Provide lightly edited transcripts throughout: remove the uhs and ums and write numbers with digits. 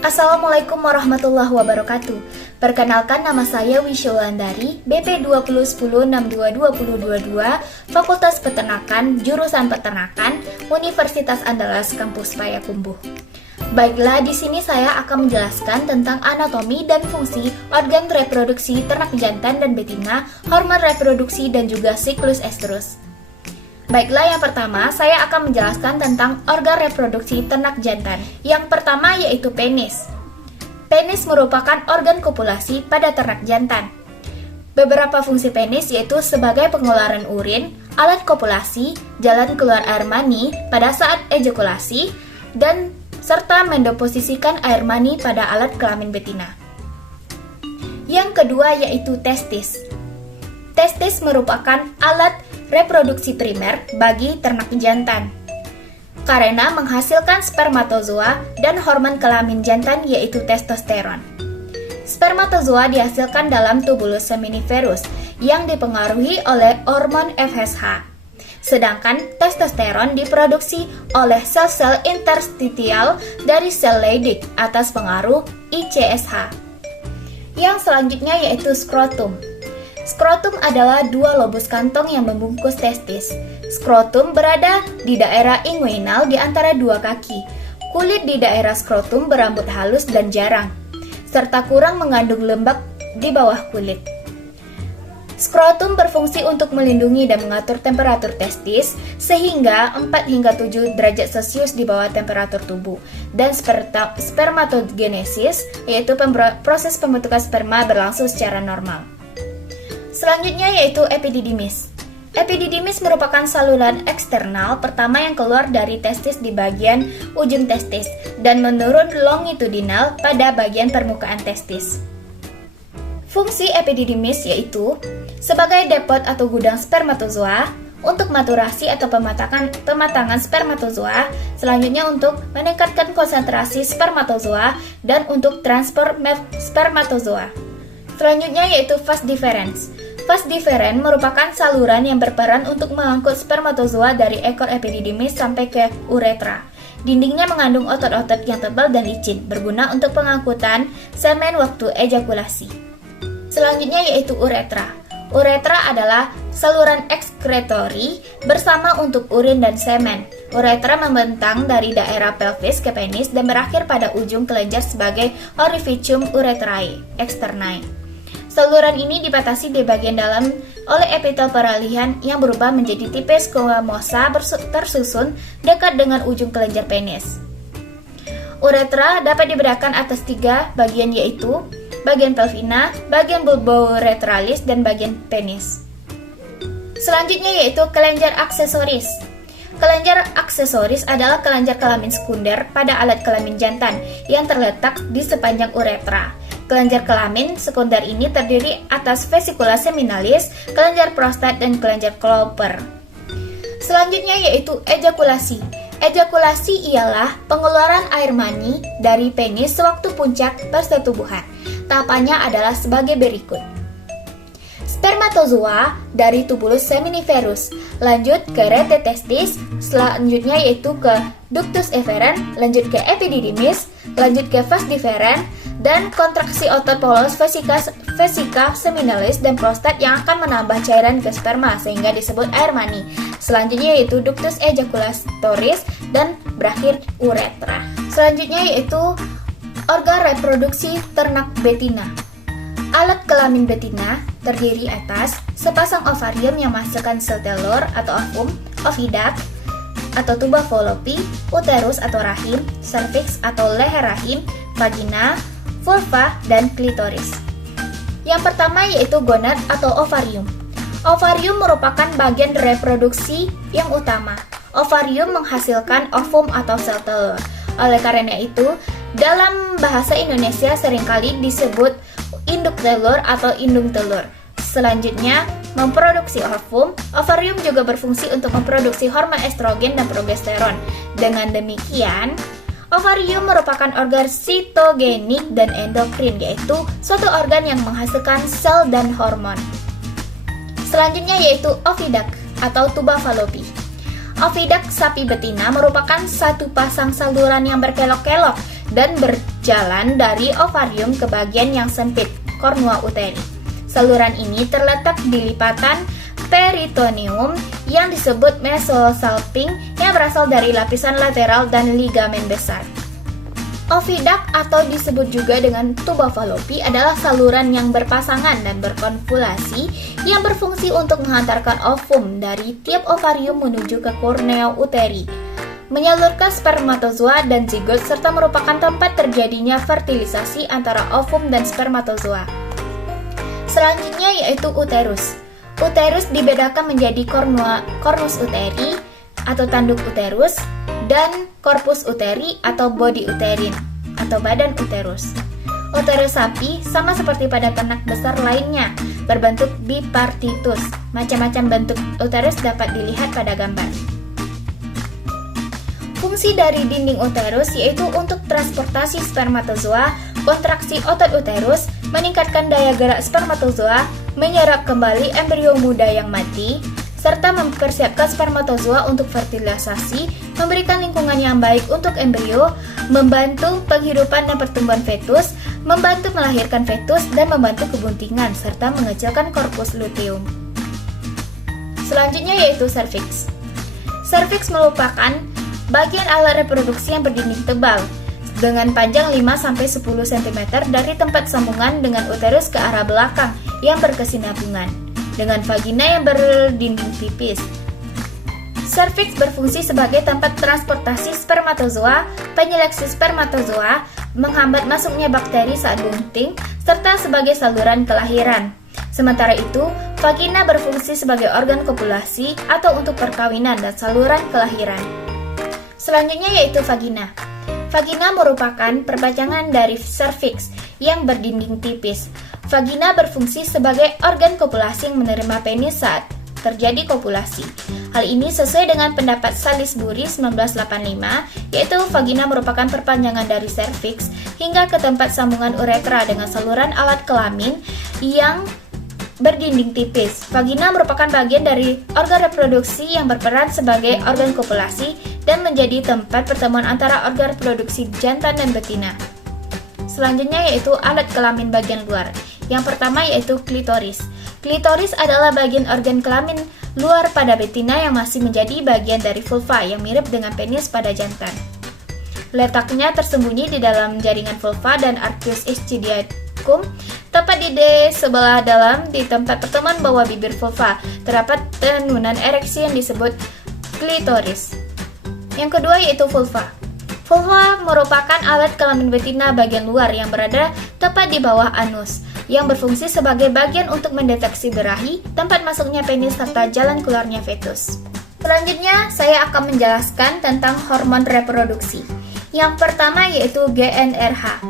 Assalamualaikum warahmatullahi wabarakatuh. Perkenalkan, nama saya Wisyaulandari, BP 2010622022, Fakultas Peternakan, Jurusan Peternakan, Universitas Andalas Kampus Payakumbuh. Baiklah, di sini saya akan menjelaskan tentang anatomi dan fungsi organ reproduksi ternak jantan dan betina, hormon reproduksi, dan juga siklus estrus. Baiklah, yang pertama saya akan menjelaskan tentang organ reproduksi ternak jantan. Yang pertama yaitu penis. Penis merupakan organ kopulasi pada ternak jantan. Beberapa fungsi penis yaitu sebagai pengeluaran urin, alat kopulasi, jalan keluar air mani pada saat ejakulasi, dan serta mendeposisikan air mani pada alat kelamin betina. Yang kedua yaitu testis. Testis merupakan alat reproduksi primer bagi ternak jantan karena menghasilkan spermatozoa dan hormon kelamin jantan yaitu testosteron. Spermatozoa dihasilkan dalam tubulus seminiferus yang dipengaruhi oleh hormon FSH, sedangkan testosteron diproduksi oleh sel-sel interstitial dari sel Leydig atas pengaruh ICSH. Yang selanjutnya yaitu skrotum. Skrotum adalah dua lobus kantong yang membungkus testis. Skrotum berada di daerah inguinal di antara dua kaki. Kulit di daerah skrotum berambut halus dan jarang, serta kurang mengandung lembab di bawah kulit. Skrotum berfungsi untuk melindungi dan mengatur temperatur testis sehingga 4 hingga 7 derajat Celcius di bawah temperatur tubuh, dan spermatogenesis, yaitu proses pembentukan sperma, berlangsung secara normal. Selanjutnya yaitu epididymis. Epididymis merupakan saluran eksternal pertama yang keluar dari testis di bagian ujung testis dan menurun longitudinal pada bagian permukaan testis. Fungsi epididymis yaitu sebagai depot atau gudang spermatozoa, untuk maturasi atau pematangan spermatozoa, selanjutnya untuk meningkatkan konsentrasi spermatozoa, dan untuk transport spermatozoa. Selanjutnya yaitu vas deferens. Vas deferens merupakan saluran yang berperan untuk mengangkut spermatozoa dari ekor epididymis sampai ke uretra. Dindingnya mengandung otot-otot yang tebal dan licin, berguna untuk pengangkutan semen waktu ejakulasi. Selanjutnya yaitu uretra. Uretra adalah saluran ekskretori bersama untuk urin dan semen. Uretra membentang dari daerah pelvis ke penis dan berakhir pada ujung kelenjar sebagai orificium uretrae externae. Saluran ini dibatasi di bagian dalam oleh epitel peralihan yang berubah menjadi tipe squamosa tersusun dekat dengan ujung kelenjar penis. Uretra dapat dibedakan atas 3 bagian yaitu bagian pelvina, bagian bulbouretralis, dan bagian penis. Selanjutnya yaitu kelenjar aksesoris. Kelenjar aksesoris adalah kelenjar kelamin sekunder pada alat kelamin jantan yang terletak di sepanjang uretra. Kelenjar kelamin sekunder ini terdiri atas vesikula seminalis, kelenjar prostat, dan kelenjar Cowper. Selanjutnya yaitu ejakulasi. Ejakulasi ialah pengeluaran air mani dari penis sewaktu puncak persetubuhan. Tahapannya adalah sebagai berikut. Spermatozoa dari tubulus seminiferus, lanjut ke rete testis, selanjutnya yaitu ke ductus efferens, lanjut ke epididymis, lanjut ke vas deferens, dan kontraksi otot polos vesica seminalis dan prostat yang akan menambah cairan ke sperma sehingga disebut air mani. Selanjutnya yaitu ductus ejaculatoris dan berakhir uretra. Selanjutnya yaitu organ reproduksi ternak betina. Alat kelamin betina terdiri atas sepasang ovarium yang menghasilkan sel telur atau ovum, oviduct atau tuba fallopi, uterus atau rahim, cervix atau leher rahim, vagina, vulva, dan klitoris. Yang pertama yaitu gonad atau ovarium. Ovarium merupakan bagian reproduksi yang utama. Ovarium menghasilkan ovum atau sel telur. Oleh karena itu, dalam bahasa Indonesia seringkali disebut induk telur atau indung telur. Selanjutnya, memproduksi ovum. Ovarium juga berfungsi untuk memproduksi hormon estrogen dan progesteron. Dengan demikian, ovarium merupakan organ sitogenik dan endokrin, yaitu suatu organ yang menghasilkan sel dan hormon. Selanjutnya yaitu oviduct atau tuba fallopi. Oviduct sapi betina merupakan satu pasang saluran yang berkelok-kelok dan berjalan dari ovarium ke bagian yang sempit, cornua uteri. Saluran ini terletak di lipatan peritoneum yang disebut mesosalping yang berasal dari lapisan lateral dan ligamen besar. Oviduct atau disebut juga dengan tuba Fallopi adalah saluran yang berpasangan dan berkonvolasi yang berfungsi untuk menghantarkan ovum dari tiap ovarium menuju ke cornea uteri, menyalurkan spermatozoa dan zigot serta merupakan tempat terjadinya fertilisasi antara ovum dan spermatozoa. Selanjutnya yaitu uterus. Uterus dibedakan menjadi cornus uteri atau tanduk uterus dan corpus uteri atau body uterin atau badan uterus. Uterus sapi sama seperti pada ternak besar lainnya, berbentuk bipartitus. Macam-macam bentuk uterus dapat dilihat pada gambar. Fungsi dari dinding uterus yaitu untuk transportasi spermatozoa, kontraksi otot uterus, meningkatkan daya gerak spermatozoa, menyerap kembali embrio muda yang mati, serta mempersiapkan spermatozoa untuk fertilisasi, memberikan lingkungan yang baik untuk embrio, membantu penghidupan dan pertumbuhan fetus, membantu melahirkan fetus, dan membantu kebuntingan, serta mengecilkan korpus luteum. Selanjutnya yaitu serviks. Serviks merupakan bagian alat reproduksi yang berdinding tebal, dengan panjang 5-10 cm dari tempat sambungan dengan uterus ke arah belakang yang berkesinambungan, dengan vagina yang berdinding tipis. Serviks berfungsi sebagai tempat transportasi spermatozoa, penyeleksi spermatozoa, menghambat masuknya bakteri saat bunting, serta sebagai saluran kelahiran. Sementara itu, vagina berfungsi sebagai organ kopulasi atau untuk perkawinan dan saluran kelahiran. Selanjutnya yaitu vagina. Vagina merupakan perpanjangan dari serviks yang berdinding tipis. Vagina berfungsi sebagai organ kopulasi yang menerima penis saat terjadi kopulasi. Hal ini sesuai dengan pendapat Salisbury 1985, yaitu vagina merupakan perpanjangan dari serviks hingga ke tempat sambungan uretra dengan saluran alat kelamin yang berdinding tipis. Vagina merupakan bagian dari organ reproduksi yang berperan sebagai organ kopulasi dan menjadi tempat pertemuan antara organ reproduksi jantan dan betina. Selanjutnya yaitu alat kelamin bagian luar. Yang pertama yaitu klitoris. Klitoris adalah bagian organ kelamin luar pada betina yang masih menjadi bagian dari vulva yang mirip dengan penis pada jantan. Letaknya tersembunyi di dalam jaringan vulva dan arcus ischidiacum, tepat di sebelah dalam di tempat pertemuan bawah bibir vulva. Terdapat tenunan ereksi yang disebut klitoris. Yang kedua yaitu vulva. Vulva merupakan alat kelamin betina bagian luar yang berada tepat di bawah anus, yang berfungsi sebagai bagian untuk mendeteksi birahi, tempat masuknya penis serta jalan keluarnya fetus. Selanjutnya, saya akan menjelaskan tentang hormon reproduksi. Yang pertama yaitu GnRH,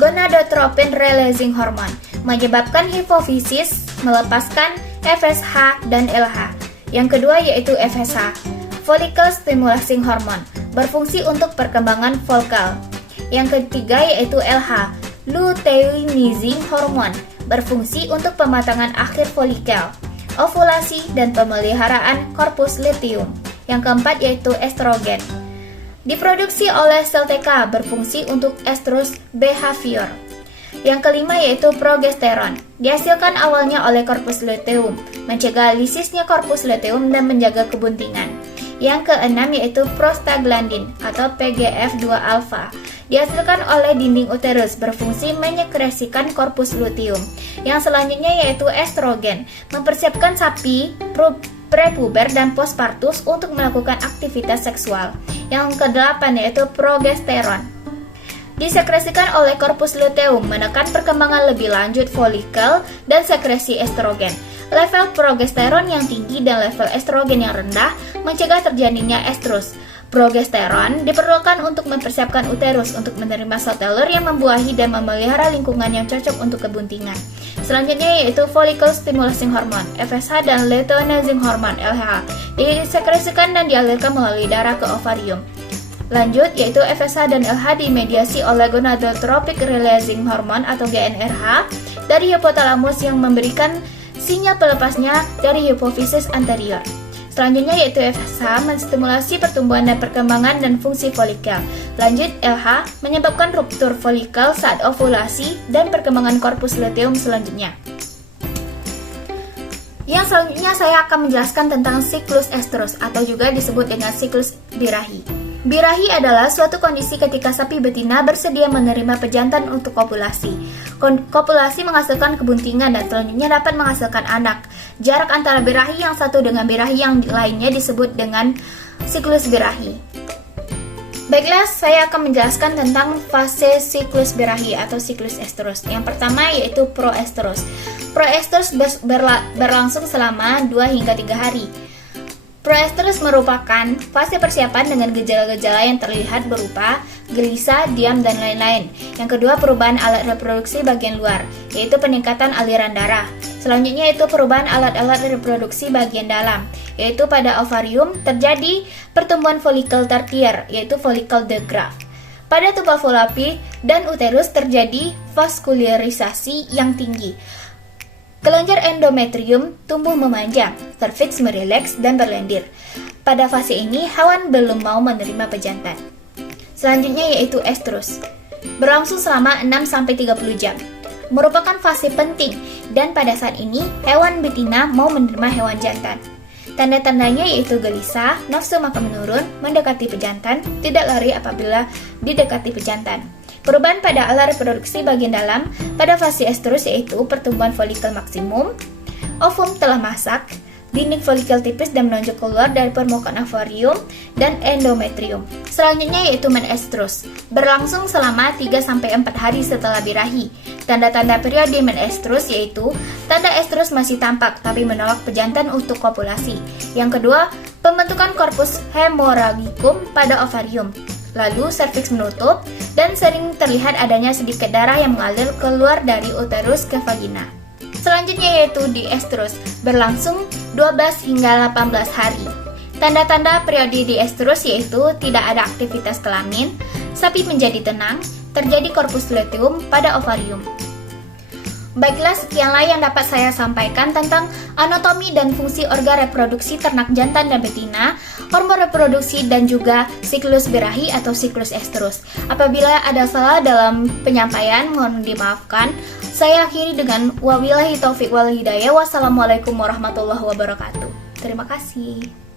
gonadotropin releasing hormone, menyebabkan hipofisis, melepaskan FSH dan LH. Yang kedua yaitu FSH, follicle stimulating hormone, berfungsi untuk perkembangan folkal. Yang ketiga yaitu LH, luteinizing hormone, berfungsi untuk pematangan akhir folikel, ovulasi, dan pemeliharaan korpus luteum. Yang keempat yaitu estrogen, diproduksi oleh sel TK, berfungsi untuk estrus behavior. Yang kelima yaitu progesteron, dihasilkan awalnya oleh korpus luteum, mencegah lisisnya korpus luteum dan menjaga kebuntingan. Yang keenam yaitu prostaglandin atau PGF2-alpha, dihasilkan oleh dinding uterus, berfungsi menyekresikan korpus luteum. Yang selanjutnya yaitu estrogen, mempersiapkan sapi prepuber dan postpartus untuk melakukan aktivitas seksual. Yang kedelapan yaitu progesteron, disekresikan oleh korpus luteum, menekan perkembangan lebih lanjut folikel dan sekresi estrogen. Level progesteron yang tinggi dan level estrogen yang rendah mencegah terjadinya estrus. Progesteron diperlukan untuk mempersiapkan uterus untuk menerima sel telur yang membuahi dan memelihara lingkungan yang cocok untuk kebuntingan. Selanjutnya yaitu follicle stimulating hormone, FSH, dan luteinizing hormone, LH, disekresikan dan dialirkan melalui darah ke ovarium. Lanjut yaitu FSH dan LH dimediasi oleh gonadotropin releasing hormone atau GnRH dari hipotalamus yang memberikan sinyal pelepasnya dari hipofisis anterior. Selanjutnya yaitu FSH, menstimulasi pertumbuhan dan perkembangan dan fungsi folikel. Lanjut, LH, menyebabkan ruptur folikel saat ovulasi dan perkembangan korpus luteum selanjutnya. Yang selanjutnya saya akan menjelaskan tentang siklus estrus atau juga disebut dengan siklus birahi. Birahi adalah suatu kondisi ketika sapi betina bersedia menerima pejantan untuk kopulasi. Kopulasi menghasilkan kebuntingan dan selanjutnya dapat menghasilkan anak. Jarak antara birahi yang satu dengan birahi yang lainnya disebut dengan siklus birahi. Baiklah, saya akan menjelaskan tentang fase siklus birahi atau siklus estrus. Yang pertama yaitu proestrus. Proestrus berlangsung selama 2 hingga 3 hari. Proestrus merupakan fase persiapan dengan gejala-gejala yang terlihat berupa gelisah, diam, dan lain-lain. Yang kedua, perubahan alat reproduksi bagian luar, yaitu peningkatan aliran darah. Selanjutnya yaitu perubahan alat-alat reproduksi bagian dalam, yaitu pada ovarium terjadi pertumbuhan folikel tertier, yaitu folikel de Graaff. Pada tuba falapi dan uterus terjadi vaskularisasi yang tinggi. Kelenjar endometrium tumbuh memanjang, serviks merileks dan berlendir. Pada fase ini, hewan belum mau menerima pejantan. Selanjutnya yaitu estrus. Berlangsung selama 6-30 jam. Merupakan fase penting dan pada saat ini hewan betina mau menerima hewan jantan. Tanda-tandanya yaitu gelisah, nafsu makan menurun, mendekati pejantan, tidak lari apabila didekati pejantan. Perubahan pada alat reproduksi bagian dalam pada fase estrus yaitu pertumbuhan folikel maksimum, ovum telah masak, dinding folikel tipis dan menonjol keluar dari permukaan ovarium dan endometrium. Selanjutnya yaitu menestrus, berlangsung selama 3-4 hari setelah birahi. Tanda-tanda periode menestrus yaitu tanda estrus masih tampak tapi menolak pejantan untuk kopulasi. Yang kedua, pembentukan korpus hemorragicum pada ovarium. Lalu serviks menutup dan sering terlihat adanya sedikit darah yang mengalir keluar dari uterus ke vagina. Selanjutnya yaitu diestrus, berlangsung 12 hingga 18 hari. Tanda-tanda periode diestrus yaitu tidak ada aktivitas kelamin, sapi menjadi tenang, terjadi korpus luteum pada ovarium. Baiklah, sekianlah yang dapat saya sampaikan tentang anatomi dan fungsi organ reproduksi ternak jantan dan betina, hormon reproduksi, dan juga siklus birahi atau siklus estrus. Apabila ada salah dalam penyampaian, mohon dimaafkan. Saya akhiri dengan wabillahi taufiq wal hidayah. Wassalamualaikum warahmatullahi wabarakatuh. Terima kasih.